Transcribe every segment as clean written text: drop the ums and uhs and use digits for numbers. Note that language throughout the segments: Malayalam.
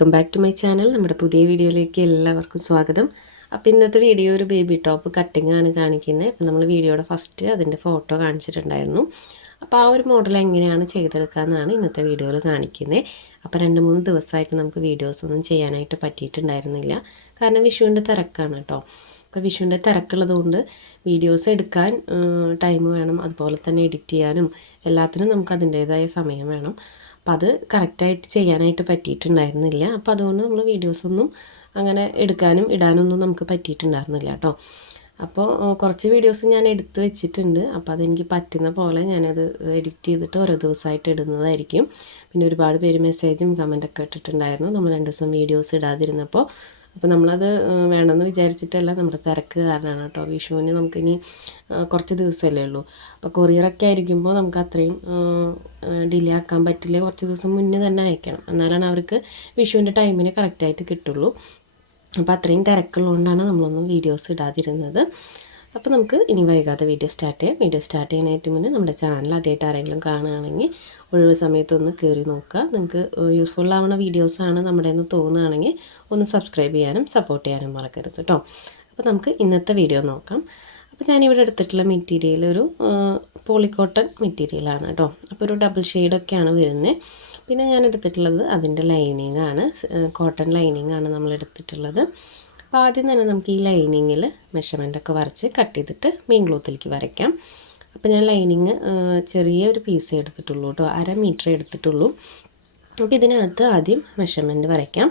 Welcome back to my channel. നമ്മുടെ പുതിയ വീഡിയോയിലേക്ക് എല്ലാവർക്കും സ്വാഗതം. അപ്പോൾ ഇന്നത്തെ വീഡിയോ ഒരു ബേബി ടോപ്പ് കട്ടിംഗ് ആണ് കാണിക്കുന്നത്. അപ്പോൾ നമ്മൾ വീഡിയോയുടെ ഫസ്റ്റ് അതിൻ്റെ ഫോട്ടോ കാണിച്ചിട്ടുണ്ടായിരുന്നു. അപ്പോൾ ആ ഒരു മോഡൽ എങ്ങനെയാണ് ചെയ്തെടുക്കാമെന്നാണ് ഇന്നത്തെ വീഡിയോയിൽ കാണിക്കുന്നത്. അപ്പോൾ 2-3 ദിവസമായിട്ട് നമുക്ക് വീഡിയോസൊന്നും ചെയ്യാനായിട്ട് പറ്റിയിട്ടുണ്ടായിരുന്നില്ല. കാരണം വിഷുവിൻ്റെ തിരക്കാണ് കേട്ടോ. അപ്പോൾ വിഷുവിൻ്റെ തിരക്കുള്ളതുകൊണ്ട് വീഡിയോസ് എടുക്കാൻ ടൈം വേണം, അതുപോലെ തന്നെ എഡിറ്റ് ചെയ്യാനും എല്ലാത്തിനും നമുക്ക് അതിൻ്റേതായ സമയം വേണം. അപ്പോൾ അത് കറക്റ്റായിട്ട് ചെയ്യാനായിട്ട് പറ്റിയിട്ടുണ്ടായിരുന്നില്ല. അപ്പോൾ അതുകൊണ്ട് നമ്മൾ വീഡിയോസൊന്നും അങ്ങനെ എടുക്കാനും ഇടാനൊന്നും നമുക്ക് പറ്റിയിട്ടുണ്ടായിരുന്നില്ല കേട്ടോ. അപ്പോൾ കുറച്ച് വീഡിയോസ് ഞാൻ എടുത്ത് വെച്ചിട്ടുണ്ട്. അപ്പോൾ അതെനിക്ക് പറ്റുന്ന പോലെ ഞാനത് എഡിറ്റ് ചെയ്തിട്ട് ഓരോ ദിവസമായിട്ട് ഇടുന്നതായിരിക്കും. പിന്നെ ഒരുപാട് പേര് മെസ്സേജും കമൻറ്റൊക്കെ ഇട്ടിട്ടുണ്ടായിരുന്നു നമ്മൾ 2 ദിവസം വീഡിയോസ് ഇടാതിരുന്നപ്പോൾ. അപ്പോൾ നമ്മളത് വേണമെന്ന് വിചാരിച്ചിട്ടല്ല, നമ്മുടെ തിരക്ക് കാരണമാണ് കേട്ടോ. വിഷുവിന് നമുക്കിനി കുറച്ച് ദിവസമല്ലേ ഉള്ളൂ. അപ്പോൾ കൊറിയറൊക്കെ ആയിരിക്കുമ്പോൾ നമുക്ക് അത്രയും ഡിലേ ആക്കാൻ പറ്റില്ല. കുറച്ച് ദിവസം മുന്നേ തന്നെ അയക്കണം, എന്നാലാണ് അവർക്ക് വിഷുവിൻ്റെ ടൈമിന് കറക്റ്റായിട്ട് കിട്ടുള്ളൂ. അപ്പോൾ അത്രയും തിരക്കുള്ളതുകൊണ്ടാണ് നമ്മളൊന്നും വീഡിയോസ് ഇടാതിരുന്നത്. അപ്പോൾ നമുക്ക് ഇനി വൈകാതെ വീഡിയോ സ്റ്റാർട്ട് ചെയ്യാം. വീഡിയോ സ്റ്റാർട്ട് ചെയ്യാനായിട്ട് മുന്നേ നമ്മുടെ ചാനൽ ആദ്യമായിട്ട് ആരെങ്കിലും കാണുകയാണെങ്കിൽ ഒഴിവ് സമയത്തൊന്ന് കയറി നോക്കുക. നിങ്ങൾക്ക് യൂസ്ഫുൾ ആവുന്ന വീഡിയോസാണ് നമ്മുടെ എന്ന് തോന്നുകയാണെങ്കിൽ ഒന്ന് സബ്സ്ക്രൈബ് ചെയ്യാനും സപ്പോർട്ട് ചെയ്യാനും മറക്കരുത് കേട്ടോ. അപ്പോൾ നമുക്ക് ഇന്നത്തെ വീഡിയോ നോക്കാം. അപ്പോൾ ഞാനിവിടെ എടുത്തിട്ടുള്ള മെറ്റീരിയൽ ഒരു പോളിക്കോട്ടൺ മെറ്റീരിയലാണ് കേട്ടോ. അപ്പോൾ ഒരു ഡബിൾ ഷെയ്ഡൊക്കെയാണ് വരുന്നത്. പിന്നെ ഞാൻ എടുത്തിട്ടുള്ളത് അതിൻ്റെ ലൈനിങ് ആണ്, കോട്ടൺ ലൈനിങ് ആണ് നമ്മൾ എടുത്തിട്ടുള്ളത്. അപ്പോൾ ആദ്യം തന്നെ നമുക്ക് ഈ ലൈനിങ്ങിൽ മെഷർമെൻറ്റൊക്കെ വരച്ച് കട്ട് ചെയ്തിട്ട് മെയിൻ ക്ലോത്തിലേക്ക് വരയ്ക്കാം. അപ്പോൾ ഞാൻ ലൈനിങ് ചെറിയൊരു പീസ് എടുത്തിട്ടുള്ളൂ കേട്ടോ, 1/2 മീറ്റർ എടുത്തിട്ടുള്ളൂ. അപ്പോൾ ഇതിനകത്ത് ആദ്യം മെഷർമെൻറ്റ് വരയ്ക്കാം.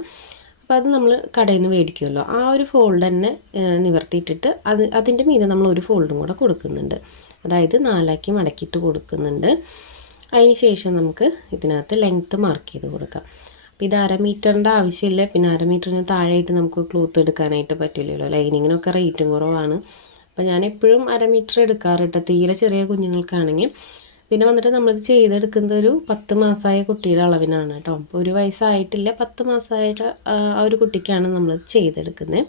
അപ്പോൾ അത് നമ്മൾ കടയിൽ നിന്ന് മേടിക്കുമല്ലോ, ആ ഒരു ഫോൾഡ് തന്നെ നിവർത്തിയിട്ടിട്ട് അതിൻ്റെ മീതെ നമ്മൾ ഒരു ഫോൾഡും കൂടെ കൊടുക്കുന്നുണ്ട്. അതായത് 4ആക്കി മടക്കിയിട്ട് കൊടുക്കുന്നുണ്ട്. അതിന് ശേഷം നമുക്ക് ഇതിനകത്ത് ലെങ്ത്ത് മാർക്ക് ചെയ്ത് കൊടുക്കാം. അപ്പോൾ ഇത് 1/2 മീറ്ററിൻ്റെ ആവശ്യമില്ല. പിന്നെ 1/2 മീറ്ററിന് താഴെയായിട്ട് നമുക്ക് ക്ലോത്ത് എടുക്കാനായിട്ട് പറ്റില്ലല്ലോ, ലൈനിങ്ങിനൊക്കെ റേറ്റും കുറവാണ്. അപ്പോൾ ഞാൻ എപ്പോഴും 1/2 മീറ്റർ എടുക്കാറുണ്ട്, തീരെ ചെറിയ കുഞ്ഞുങ്ങൾക്കാണെങ്കിൽ. പിന്നെ വന്നിട്ട് നമ്മളിത് ചെയ്തെടുക്കുന്നത് ഒരു 10 മാസമായ കുട്ടിയുടെ അളവിനാണ് കേട്ടോ. അപ്പോൾ 1 വയസ്സായിട്ടില്ല, 10 മാസമായിട്ട് ആ ഒരു കുട്ടിക്കാണ് നമ്മൾ ചെയ്തെടുക്കുന്നത്.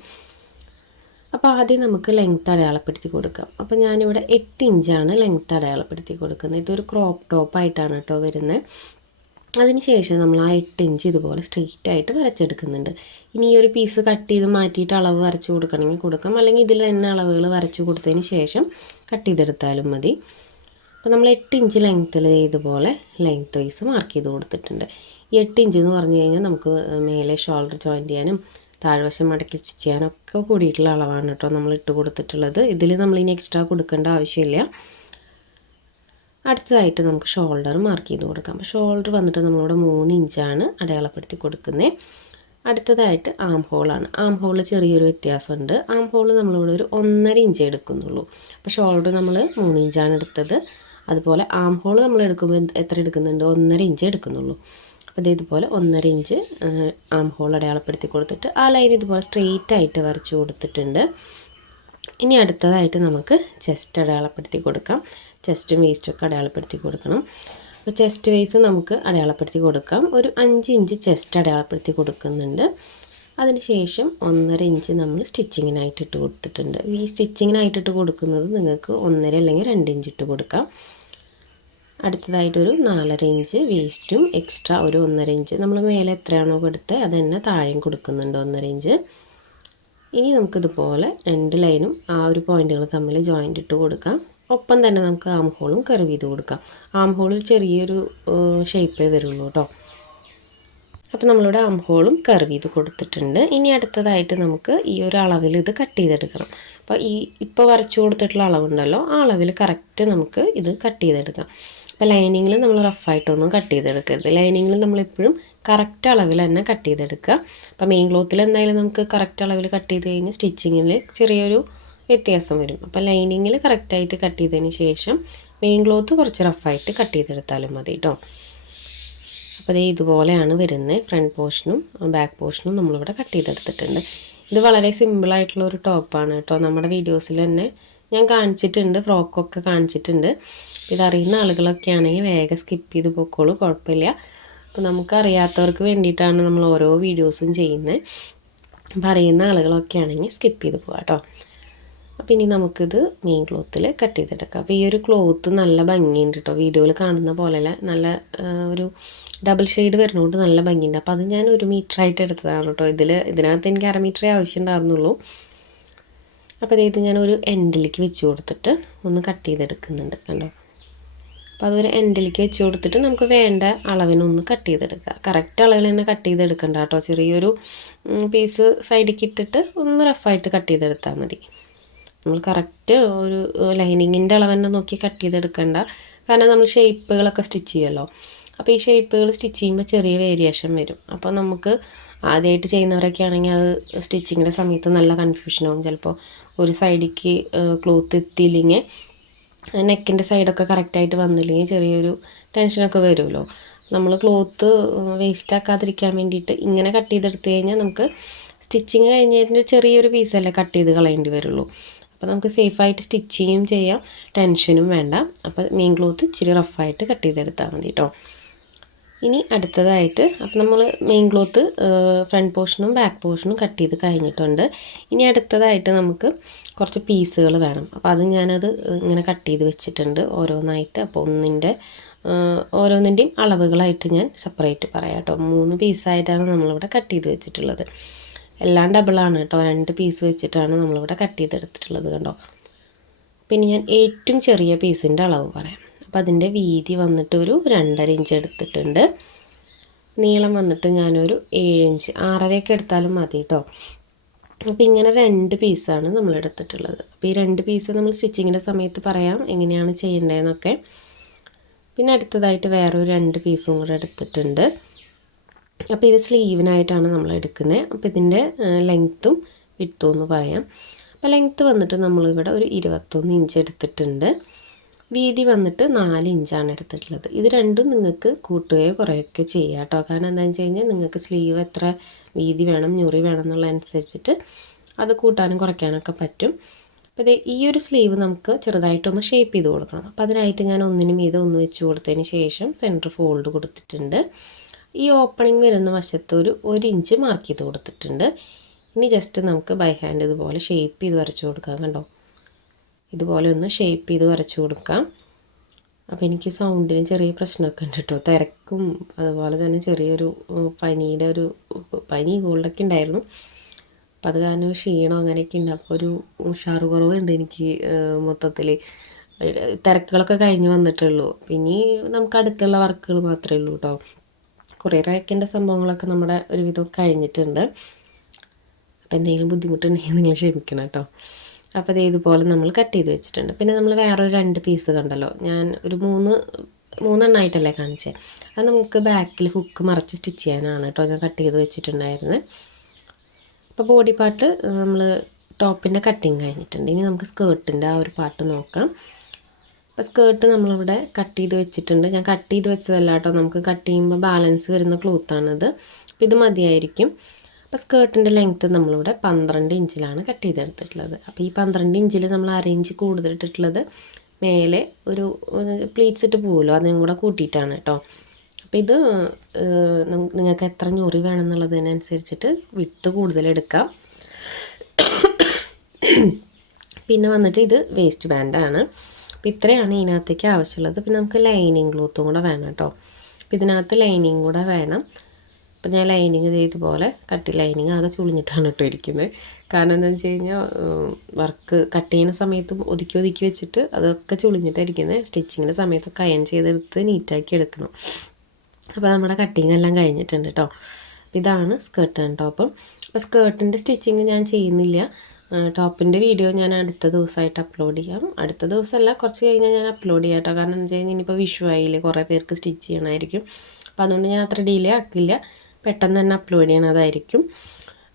അപ്പോൾ ആദ്യം നമുക്ക് ലെങ്ത്ത് അടയാളപ്പെടുത്തി കൊടുക്കാം. അപ്പോൾ ഞാനിവിടെ 8 ഇഞ്ചാണ് ലെങ്ത്ത് അടയാളപ്പെടുത്തി കൊടുക്കുന്നത്. ഇതൊരു ക്രോപ്പ് ടോപ്പായിട്ടാണ് കേട്ടോ വരുന്നത്. അതിന് ശേഷം നമ്മൾ ആ 8 ഇഞ്ച് ഇതുപോലെ സ്ട്രെയിറ്റ് ആയിട്ട് വരച്ചെടുക്കുന്നുണ്ട്. ഇനി ഈ ഒരു പീസ് കട്ട് ചെയ്ത് മാറ്റിയിട്ട് അളവ് വരച്ച് കൊടുക്കണമെങ്കിൽ കൊടുക്കാം, അല്ലെങ്കിൽ ഇതിൽ തന്നെ അളവുകൾ വരച്ച് കൊടുത്തതിന് ശേഷം കട്ട് ചെയ്തെടുത്താലും മതി. അപ്പോൾ നമ്മൾ 8 ഇഞ്ച് ലെങ്ത്തിൽ ഇതുപോലെ ലെങ്ത്ത് വൈസ് മാർക്ക് ചെയ്ത് കൊടുത്തിട്ടുണ്ട്. ഈ 8 ഇഞ്ച് എന്ന് പറഞ്ഞു കഴിഞ്ഞാൽ നമുക്ക് മേലെ ഷോൾഡർ ജോയിൻറ്റ് ചെയ്യാനും താഴ്വശം മടക്കി സ്റ്റിച്ച് ചെയ്യാനൊക്കെ കൂടിയിട്ടുള്ള അളവാണ് കേട്ടോ നമ്മൾ ഇട്ട് കൊടുത്തിട്ടുള്ളത്. ഇതിൽ നമ്മളിനി എക്സ്ട്രാ കൊടുക്കേണ്ട ആവശ്യമില്ല. അടുത്തതായിട്ട് നമുക്ക് ഷോൾഡർ മാർക്ക് ചെയ്ത് കൊടുക്കാം. അപ്പോൾ ഷോൾഡർ വന്നിട്ട് നമ്മളിവിടെ 3 ഇഞ്ചാണ് അടയാളപ്പെടുത്തി കൊടുക്കുന്നത്. അടുത്തതായിട്ട് ആം ഹോളാണ്. ആം ഹോൾ ചെറിയൊരു വ്യത്യാസമുണ്ട്. ആം ഹോൾ നമ്മളിവിടെ ഒരു 1.5 ഇഞ്ച് എടുക്കുന്നുള്ളൂ. അപ്പോൾ ഷോൾഡർ നമ്മൾ 3 ഇഞ്ചാണ് എടുത്തത്. അതുപോലെ ആം ഹോൾ നമ്മൾ എടുക്കുമ്പോൾ എത്ര എടുക്കുന്നുണ്ട്, 1.5 ഇഞ്ച് എടുക്കുന്നുള്ളൂ. അപ്പോൾ ഇതുപോലെ 1.5 ഇഞ്ച് ആം ഹോൾ അടയാളപ്പെടുത്തി കൊടുത്തിട്ട് ആ ലൈൻ ഇതുപോലെ സ്ട്രെയിറ്റ് ആയിട്ട് വരച്ച് കൊടുത്തിട്ടുണ്ട്. ഇനി അടുത്തതായിട്ട് നമുക്ക് ചെസ്റ്റ് അടയാളപ്പെടുത്തി കൊടുക്കാം. ചെസ്റ്റും വേസ്റ്റൊക്കെ അടയാളപ്പെടുത്തി കൊടുക്കണം. അപ്പോൾ ചെസ്റ്റ് വേസ് നമുക്ക് അടയാളപ്പെടുത്തി കൊടുക്കാം. ഒരു 5 ഇഞ്ച് ചെസ്റ്റ് അടയാളപ്പെടുത്തി കൊടുക്കുന്നുണ്ട്. അതിന് ശേഷം 1.5 ഇഞ്ച് നമ്മൾ സ്റ്റിച്ചിങ്ങിനായിട്ട് ഇട്ട് കൊടുത്തിട്ടുണ്ട്. ഈ സ്റ്റിച്ചിങ്ങിനായിട്ടിട്ട് കൊടുക്കുന്നത് നിങ്ങൾക്ക് 1.5 അല്ലെങ്കിൽ 2 ഇഞ്ച് ഇട്ട് കൊടുക്കാം. അടുത്തതായിട്ടൊരു 4.5 ഇഞ്ച് വേസ്റ്റും എക്സ്ട്രാ ഒരു 1.5 ഇഞ്ച് നമ്മൾ മേലെ എത്രയാണോ കൊടുത്തത് അത് തന്നെ താഴെയും കൊടുക്കുന്നുണ്ട് 1.5 ഇഞ്ച്. ഇനി നമുക്കിതുപോലെ 2 ലൈനും ആ ഒരു പോയിൻറ്റുകൾ തമ്മിൽ ജോയിൻ്റ് ഇട്ട് കൊടുക്കാം. ഒപ്പം തന്നെ നമുക്ക് ആം ഹോളും കർവ് ചെയ്ത് കൊടുക്കാം. ആം ഹോളിൽ ചെറിയൊരു ഷേപ്പേ വരുള്ളൂ കേട്ടോ. അപ്പോൾ നമ്മളിവിടെ ആം ഹോളും കർവ് ചെയ്ത് കൊടുത്തിട്ടുണ്ട്. ഇനി അടുത്തതായിട്ട് നമുക്ക് ഈ ഒരു അളവിൽ ഇത് കട്ട് ചെയ്തെടുക്കണം. അപ്പോൾ ഇപ്പോൾ വരച്ചു കൊടുത്തിട്ടുള്ള അളവുണ്ടല്ലോ, ആ അളവിൽ കറക്റ്റ് നമുക്ക് ഇത് കട്ട് ചെയ്തെടുക്കാം. അപ്പോൾ ലൈനിങ്ങിൽ നമ്മൾ റഫായിട്ടൊന്നും കട്ട് ചെയ്തെടുക്കരുത്. ലൈനിങ്ങിൽ നമ്മളെപ്പോഴും കറക്റ്റ് അളവിൽ തന്നെ കട്ട് ചെയ്തെടുക്കുക. അപ്പോൾ മെയിൻ ക്ലോത്തിൽ എന്തായാലും നമുക്ക് കറക്റ്റ് അളവിൽ കട്ട് ചെയ്ത് കഴിഞ്ഞാൽ സ്റ്റിച്ചിങ്ങിൽ ചെറിയൊരു വ്യത്യാസം വരും. അപ്പോൾ ലൈനിങ്ങിൽ കറക്റ്റായിട്ട് കട്ട് ചെയ്തതിന് ശേഷം മെയിൻ ക്ലോത്ത് കുറച്ച് റഫായിട്ട് കട്ട് ചെയ്തെടുത്താലും മതി കേട്ടോ. അപ്പോൾ ഇതുപോലെയാണ് വരുന്നത്. ഫ്രണ്ട് പോർഷനും ബാക്ക് പോർഷനും നമ്മളിവിടെ കട്ട് ചെയ്തെടുത്തിട്ടുണ്ട്. ഇത് വളരെ സിമ്പിളായിട്ടുള്ള ഒരു ടോപ്പാണ് കേട്ടോ. നമ്മുടെ വീഡിയോസിൽ തന്നെ ഞാൻ കാണിച്ചിട്ടുണ്ട്, ഫ്രോക്കൊക്കെ കാണിച്ചിട്ടുണ്ട്. ഇതറിയുന്ന ആളുകളൊക്കെ ആണെങ്കിൽ വേഗം സ്കിപ്പ് ചെയ്ത് പോയിക്കോളൂ, കുഴപ്പമില്ല. അപ്പോൾ നമുക്കറിയാത്തവർക്ക് വേണ്ടിയിട്ടാണ് നമ്മൾ ഓരോ വീഡിയോസും ചെയ്യുന്നത്. അപ്പോൾ അറിയുന്ന ആളുകളൊക്കെ ആണെങ്കിൽ സ്കിപ്പ് ചെയ്ത് പോകാം കേട്ടോ. അപ്പോൾ ഇനി നമുക്കിത് മെയിൻ ക്ലോത്തിൽ കട്ട് ചെയ്തെടുക്കാം. അപ്പോൾ ഈ ഒരു ക്ലോത്ത് നല്ല ഭംഗിയുണ്ട് കേട്ടോ. വീഡിയോയിൽ കാണുന്ന പോലെയല്ല, നല്ല ഒരു ഡബിൾ ഷെയ്ഡ് വരുന്നതുകൊണ്ട് നല്ല ഭംഗിയുണ്ട്. അപ്പോൾ അത് ഞാൻ 1 മീറ്ററായിട്ട് എടുത്തതാണ് കേട്ടോ. ഇതിനകത്ത് എനിക്ക് 1/2 മീറ്ററേ ആവശ്യം ഉണ്ടായിരുന്നുള്ളൂ. അപ്പോൾ ഇത് ഞാൻ ഒരു എൻഡിലേക്ക് വെച്ച് കൊടുത്തിട്ട് ഒന്ന് കട്ട് ചെയ്തെടുക്കുന്നുണ്ട് കണ്ടോ. അപ്പോൾ അതൊരു എൻഡിലേക്ക് വെച്ച് കൊടുത്തിട്ട് നമുക്ക് വേണ്ട അളവിനൊന്ന് കട്ട് ചെയ്തെടുക്കുക. കറക്റ്റ് അളവിൽ തന്നെ കട്ട് ചെയ്തെടുക്കണ്ട കേട്ടോ. ചെറിയൊരു പീസ് സൈഡിലേക്ക് ഇട്ടിട്ട് ഒന്ന് റഫായിട്ട് കട്ട് ചെയ്തെടുത്താൽ മതി. നമ്മൾ കറക്റ്റ് ഒരു ലൈനിങ്ങിൻ്റെ അളവ് തന്നെ നോക്കി കട്ട് ചെയ്തെടുക്കണ്ട. കാരണം നമ്മൾ ഷേപ്പുകളൊക്കെ സ്റ്റിച്ച് ചെയ്യുമല്ലോ. അപ്പോൾ ഈ ഷേപ്പുകൾ സ്റ്റിച്ച് ചെയ്യുമ്പോൾ ചെറിയ വേരിയേഷൻ വരും. അപ്പോൾ നമുക്ക് ആദ്യമായിട്ട് ചെയ്യുന്നവരൊക്കെ ആണെങ്കിൽ അത് സ്റ്റിച്ചിങ്ങിൻ്റെ സമയത്ത് നല്ല കൺഫ്യൂഷനാവും. ചിലപ്പോൾ ഒരു സൈഡിലേക്ക് ക്ലോത്ത് എത്തിയില്ലെങ്കിൽ നെക്കിൻ്റെ സൈഡൊക്കെ കറക്റ്റായിട്ട് വന്നില്ലെങ്കിൽ ചെറിയൊരു ടെൻഷനൊക്കെ വരുമല്ലോ. നമ്മൾ ക്ലോത്ത് വേസ്റ്റ് ആക്കാതിരിക്കാൻ വേണ്ടിയിട്ട് ഇങ്ങനെ കട്ട് ചെയ്തെടുത്ത് കഴിഞ്ഞാൽ നമുക്ക് സ്റ്റിച്ചിങ് കഴിഞ്ഞതിൻ്റെ ചെറിയൊരു പീസല്ലേ കട്ട് ചെയ്ത് കളയേണ്ടി വരുള്ളൂ. അപ്പോൾ നമുക്ക് സേഫായിട്ട് സ്റ്റിച്ചിങ്ങും ചെയ്യാം, ടെൻഷനും വേണ്ട. അപ്പോൾ മെയിൻ ക്ലോത്ത് ഇച്ചിരി റഫായിട്ട് കട്ട് ചെയ്തെടുത്താൽ മതി കേട്ടോ. ഇനി അടുത്തതായിട്ട് അപ്പോൾ നമ്മൾ മെയിൻ ക്ലോത്ത് ഫ്രണ്ട് പോർഷനും ബാക്ക് പോർഷനും കട്ട് ചെയ്ത് കഴിഞ്ഞിട്ടുണ്ട്. ഇനി അടുത്തതായിട്ട് നമുക്ക് കുറച്ച് പീസുകൾ വേണം. അപ്പോൾ അത് ഞാനത് ഇങ്ങനെ കട്ട് ചെയ്ത് വെച്ചിട്ടുണ്ട് ഓരോന്നായിട്ട്. അപ്പോൾ ഓരോന്നിൻ്റെയും അളവുകളായിട്ട് ഞാൻ സെപ്പറേറ്റ് പറയാം കേട്ടോ. 3 പീസായിട്ടാണ് നമ്മളിവിടെ കട്ട് ചെയ്ത് വെച്ചിട്ടുള്ളത്. എല്ലാം ഡബിളാണ് കേട്ടോ. 2 പീസ് വെച്ചിട്ടാണ് നമ്മളിവിടെ കട്ട് ചെയ്തെടുത്തിട്ടുള്ളത് കണ്ടോ. പിന്നെ ഞാൻ ഏറ്റവും ചെറിയ പീസിൻ്റെ അളവ് പറയാം. അപ്പോൾ അതിൻ്റെ വീതി വന്നിട്ട് ഒരു 2.5 ഇഞ്ച് എടുത്തിട്ടുണ്ട്. നീളം വന്നിട്ട് ഞാനൊരു 7 ഇഞ്ച് 6.5 എടുത്താലും മതി കേട്ടോ. അപ്പോൾ ഇങ്ങനെ 2 പീസാണ് നമ്മൾ എടുത്തിട്ടുള്ളത്. അപ്പോൾ ഈ 2 പീസ് നമ്മൾ സ്റ്റിച്ചിങ്ങിൻ്റെ സമയത്ത് പറയാം എങ്ങനെയാണ് ചെയ്യേണ്ടതെന്നൊക്കെ. പിന്നെ അടുത്തതായിട്ട് വേറൊരു 2 പീസും കൂടെ എടുത്തിട്ടുണ്ട്. അപ്പോൾ ഇത് സ്ലീവിനായിട്ടാണ് നമ്മൾ എടുക്കുന്നത്. അപ്പോൾ ഇതിൻ്റെ ലെങ്ത്തും വിഡ്ത്തും എന്ന് പറയാം. അപ്പോൾ ലെങ്ത്ത് വന്നിട്ട് നമ്മളിവിടെ ഒരു 21 ഇഞ്ച് എടുത്തിട്ടുണ്ട്. വീതി വന്നിട്ട് 4 ഇഞ്ചാണ് എടുത്തിട്ടുള്ളത്. ഇത് രണ്ടും നിങ്ങൾക്ക് കൂട്ടുകയോ കുറയുകയോ ചെയ്യാം കേട്ടോ. കാരണം എന്താണെന്ന് വെച്ച് കഴിഞ്ഞാൽ നിങ്ങൾക്ക് സ്ലീവ് എത്ര വീതി വേണം ഞൊറി വേണം എന്നുള്ള അനുസരിച്ചിട്ട് അത് കൂട്ടാനും കുറയ്ക്കാനൊക്കെ പറ്റും. അപ്പോൾ ഈ ഒരു സ്ലീവ് നമുക്ക് ചെറുതായിട്ടൊന്ന് ഷേപ്പ് ചെയ്ത് കൊടുക്കണം. അപ്പോൾ അതിനായിട്ട് ഞാൻ ഒന്നിന് മീതെ ഒന്ന് വെച്ച് കൊടുത്തതിന് ശേഷം സെൻറ്റർ ഫോൾഡ് കൊടുത്തിട്ടുണ്ട്. ഈ ഓപ്പണിംഗ് വരുന്ന വശത്ത് ഒരു 1 ഇഞ്ച് മാർക്ക് ചെയ്ത് കൊടുത്തിട്ടുണ്ട്. ഇനി ജസ്റ്റ് നമുക്ക് ബൈ ഹാൻഡ് ഇതുപോലെ ഷേപ്പ് ചെയ്ത് വരച്ച് കൊടുക്കാം കണ്ടോ. ഇതുപോലെ ഒന്ന് ഷേപ്പ് ചെയ്ത് വരച്ച് കൊടുക്കാം. അപ്പോൾ എനിക്ക് സൗണ്ടിന് ചെറിയ പ്രശ്നമൊക്കെ ഉണ്ട് കേട്ടോ. തിരക്കും അതുപോലെ തന്നെ ചെറിയൊരു പനി കോൾഡൊക്കെ ഉണ്ടായിരുന്നു. അപ്പോൾ അത് കാരണം ക്ഷീണം അങ്ങനെയൊക്കെ ഉണ്ട്. അപ്പോൾ ഒരു ഉഷാറ് കുറവുണ്ട് എനിക്ക് മൊത്തത്തിൽ. തിരക്കുകളൊക്കെ കഴിഞ്ഞ് വന്നിട്ടുള്ളൂ. പിന്നെ നമുക്ക് അടുത്തുള്ള വർക്കുകൾ മാത്രമേ ഉള്ളൂ കേട്ടോ. കുറേ അയക്കേണ്ട സംഭവങ്ങളൊക്കെ നമ്മുടെ ഒരുവിധം കഴിഞ്ഞിട്ടുണ്ട്. അപ്പോൾ എന്തെങ്കിലും ബുദ്ധിമുട്ടുണ്ടെങ്കിൽ നിങ്ങൾ ക്ഷമിക്കണം കേട്ടോ. അപ്പോൾ ഇത് ഇതുപോലെ നമ്മൾ കട്ട് ചെയ്ത് വെച്ചിട്ടുണ്ട്. പിന്നെ നമ്മൾ വേറൊരു 2 പീസ് കണ്ടല്ലോ, ഞാൻ ഒരു 3 എണ്ണമായിട്ടല്ലേ കാണിച്ചത്. അത് നമുക്ക് ബാക്കിൽ ഹുക്ക് മറച്ച് സ്റ്റിച്ച് ചെയ്യാനാണ് കേട്ടോ ഞാൻ കട്ട് ചെയ്ത് വെച്ചിട്ടുണ്ടായിരുന്നത്. അപ്പോൾ ബോഡി പാർട്ട് നമ്മൾ ടോപ്പിൻ്റെ കട്ടിങ് കഴിഞ്ഞിട്ടുണ്ട്. ഇനി നമുക്ക് സ്കേർട്ടിൻ്റെ ആ ഒരു പാർട്ട് നോക്കാം. അപ്പോൾ സ്കേർട്ട് നമ്മളിവിടെ കട്ട് ചെയ്ത് വെച്ചിട്ടുണ്ട്. ഞാൻ കട്ട് ചെയ്ത് വെച്ചതല്ല കേട്ടോ, നമുക്ക് കട്ട് ചെയ്യുമ്പോൾ ബാലൻസ് വരുന്ന ക്ലോത്താണിത്. അപ്പോൾ ഇത് മതിയായിരിക്കും. അപ്പോൾ സ്കേർട്ടിൻ്റെ ലെങ്ത്ത് നമ്മളിവിടെ 12 ഇഞ്ചിലാണ് കട്ട് ചെയ്തെടുത്തിട്ടുള്ളത്. അപ്പോൾ ഈ 12 ഇഞ്ചിൽ നമ്മൾ 1/2 ഇഞ്ച് കൂടുതലിട്ടിട്ടുള്ളത് മേലെ ഒരു പ്ലീറ്റ്സ് ഇട്ട് പോകുമല്ലോ അതും കൂടെ കൂട്ടിയിട്ടാണ് കേട്ടോ. അപ്പോൾ ഇത് നിങ്ങൾക്ക് എത്ര ഞൊറി വേണമെന്നുള്ളതിനനുസരിച്ചിട്ട് വിട്ട് കൂടുതലെടുക്കാം. പിന്നെ വന്നിട്ട് ഇത് വേസ്റ്റ് ബാൻഡാണ്. അപ്പോൾ ഇത്രയാണ് ഇതിനകത്തേക്ക് ആവശ്യമുള്ളത്. പിന്നെ നമുക്ക് ലൈനിങ് ക്ലോത്തും കൂടെ വേണം കേട്ടോ. അപ്പോൾ ഇതിനകത്ത് ലൈനിങ് കൂടെ വേണം. അപ്പോൾ ഞാൻ ലൈനിങ് ഇതുപോലെ ലൈനിങ് ആകെ ചുളിഞ്ഞിട്ടാണ് കേട്ടോ ഇരിക്കുന്നത്. കാരണം എന്താണെന്ന് വെച്ച് കഴിഞ്ഞാൽ വർക്ക് കട്ട് ചെയ്യുന്ന സമയത്തും ഒതുക്കി വെച്ചിട്ട് അതൊക്കെ ചുളിഞ്ഞിട്ടായിരിക്കുന്നത്. സ്റ്റിച്ചിങ്ങിൻ്റെ സമയത്തൊക്കെ അയൺ ചെയ്തെടുത്ത് നീറ്റാക്കി എടുക്കണം. അപ്പോൾ നമ്മുടെ കട്ടിങ് എല്ലാം കഴിഞ്ഞിട്ടുണ്ട് കേട്ടോ. ഇതാണ് സ്കേർട്ട് ആൻഡ് ടോപ്പ്. അപ്പോൾ സ്കേർട്ടിൻ്റെ സ്റ്റിച്ചിങ് ഞാൻ ചെയ്യുന്നില്ല. ടോപ്പിൻ്റെ വീഡിയോ ഞാൻ അടുത്ത ദിവസമായിട്ട് അപ്ലോഡ് ചെയ്യാം. അടുത്ത ദിവസമല്ല, കുറച്ച് കഴിഞ്ഞാൽ ഞാൻ അപ്ലോഡ് ചെയ്യാം കേട്ടോ. കാരണം എന്താ വെച്ച് കഴിഞ്ഞാൽ ഇനിയിപ്പോൾ വിഷു ആയില്ലേ, കുറേ പേർക്ക് സ്റ്റിച്ച് ചെയ്യണമായിരിക്കും. അപ്പോൾ അതുകൊണ്ട് ഞാൻ അത്ര ഡിലേ ആക്കില്ല, പെട്ടെന്ന് തന്നെ അപ്ലോഡ് ചെയ്യണതായിരിക്കും.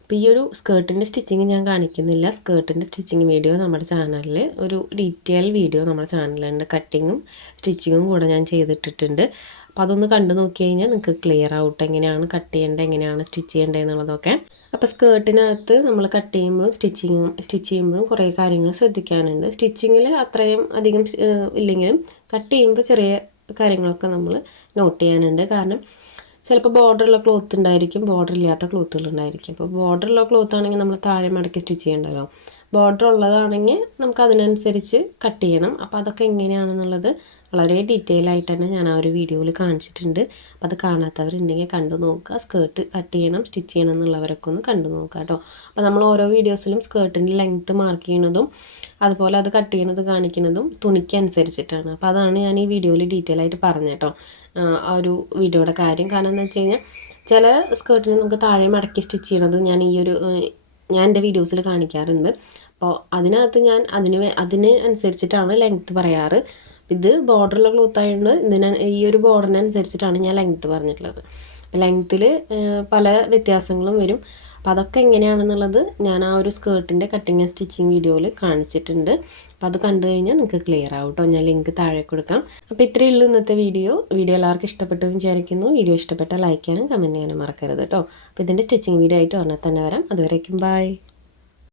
അപ്പോൾ ഈ ഒരു സ്കേർട്ടിൻ്റെ സ്റ്റിച്ചിങ് ഞാൻ കാണിക്കുന്നില്ല. സ്കേർട്ടിൻ്റെ സ്റ്റിച്ചിങ് വീഡിയോ നമ്മുടെ ചാനലിൽ ഒരു ഡീറ്റെയിൽ വീഡിയോ നമ്മുടെ ചാനലുണ്ട്. കട്ടിങ്ങും സ്റ്റിച്ചിങ്ങും കൂടെ ഞാൻ ചെയ്തിട്ടിട്ടുണ്ട്. അപ്പോൾ അതൊന്ന് കണ്ടു നോക്കി കഴിഞ്ഞാൽ നിങ്ങൾക്ക് ക്ലിയർ ആവും എങ്ങനെയാണ് കട്ട് ചെയ്യേണ്ടത്, എങ്ങനെയാണ് സ്റ്റിച്ച് ചെയ്യേണ്ടത് എന്നുള്ളതൊക്കെ. അപ്പോൾ സ്കേർട്ടിനകത്ത് നമ്മൾ കട്ട് ചെയ്യുമ്പോഴും സ്റ്റിച്ച് ചെയ്യുമ്പോഴും കുറേ കാര്യങ്ങൾ ശ്രദ്ധിക്കാനുണ്ട്. സ്റ്റിച്ചിങ്ങിൽ അത്രയും അധികം ഇല്ലെങ്കിലും കട്ട് ചെയ്യുമ്പോൾ ചെറിയ കാര്യങ്ങളൊക്കെ നമ്മൾ നോട്ട് ചെയ്യാനുണ്ട്. കാരണം ചിലപ്പോൾ ബോർഡറുള്ള ക്ലോത്ത് ഉണ്ടായിരിക്കും, ബോർഡർ ഇല്ലാത്ത ക്ലോത്തുകളുണ്ടായിരിക്കും. അപ്പോൾ ബോർഡറുള്ള ക്ലോത്ത് ആണെങ്കിൽ നമ്മൾ താഴെ മടക്കി സ്റ്റിച്ച് ചെയ്യണ്ടല്ലോ. ബോർഡർ ഉള്ളതാണെങ്കിൽ നമുക്ക് അതിനനുസരിച്ച് കട്ട് ചെയ്യണം. അപ്പോൾ അതൊക്കെ എങ്ങനെയാണെന്നുള്ളത് വളരെ ഡീറ്റെയിൽ ആയിട്ട് തന്നെ ഞാൻ ആ ഒരു വീഡിയോയിൽ കാണിച്ചിട്ടുണ്ട്. അപ്പോൾ അത് കാണാത്തവരുണ്ടെങ്കിൽ കണ്ടു നോക്കുക. സ്കേർട്ട് കട്ട് ചെയ്യണം, സ്റ്റിച്ച് ചെയ്യണം എന്നുള്ളവരൊക്കെ ഒന്ന് കണ്ടു നോക്കുക കേട്ടോ. അപ്പോൾ നമ്മൾ ഓരോ വീഡിയോസിലും സ്കേർട്ടിൻ്റെ ലെങ്ത്ത് മാർക്ക് ചെയ്യണതും അതുപോലെ അത് കട്ട് ചെയ്യണത് കാണിക്കുന്നതും തുണിക്ക് അനുസരിച്ചിട്ടാണ്. അപ്പോൾ അതാണ് ഞാൻ ഈ വീഡിയോയിൽ ഡീറ്റെയിൽ ആയിട്ട് പറഞ്ഞത് കേട്ടോ, ആ ഒരു വീഡിയോയുടെ കാര്യം. കാരണം എന്ന് വെച്ച് കഴിഞ്ഞാൽ ചില സ്കേർട്ടിന് നമുക്ക് താഴെ മടക്കി സ്റ്റിച്ച് ചെയ്യണത് ഞാൻ എൻ്റെ വീഡിയോസിൽ കാണിക്കാറുണ്ട്. അപ്പോൾ അതിനകത്ത് ഞാൻ അതിന് അനുസരിച്ചിട്ടാണ് ലെങ്ത്ത് പറയാറ്. ഇത് ബോർഡറുള്ള ക്ലോത്ത് ആയതുകൊണ്ട് ഈ ഒരു ബോർഡറിനനുസരിച്ചിട്ടാണ് ഞാൻ ലെങ്ത്ത് പറഞ്ഞിട്ടുള്ളത്. ലെങ്ത്തിൽ പല വ്യത്യാസങ്ങളും വരും. അപ്പോൾ അതൊക്കെ എങ്ങനെയാണെന്നുള്ളത് ഞാൻ ആ ഒരു സ്കേർട്ടിൻ്റെ കട്ടിങ് ആൻഡ് സ്റ്റിച്ചിങ് വീഡിയോയിൽ കാണിച്ചിട്ടുണ്ട്. അപ്പോൾ അത് കണ്ടു കഴിഞ്ഞാൽ നിങ്ങൾക്ക് ക്ലിയർ ആവും കേട്ടോ. ഞാൻ ലിങ്ക് താഴെ കൊടുക്കാം. അപ്പോൾ ഇത്രയേ ഉള്ളൂ ഇന്നത്തെ വീഡിയോ എല്ലാവർക്കും ഇഷ്ടപ്പെട്ടു വിചാരിക്കുന്നു. വീഡിയോ ഇഷ്ടപ്പെട്ടാൽ ലൈക്ക് ചെയ്യാനും കമൻറ്റ് ചെയ്യാനും മറക്കരുത് കേട്ടോ. അപ്പോൾ ഇതിൻ്റെ സ്റ്റിച്ചിങ് വീഡിയോ ആയിട്ട് ഉടനെ തന്നെ വരാം. അതുവരേക്കും ബൈ.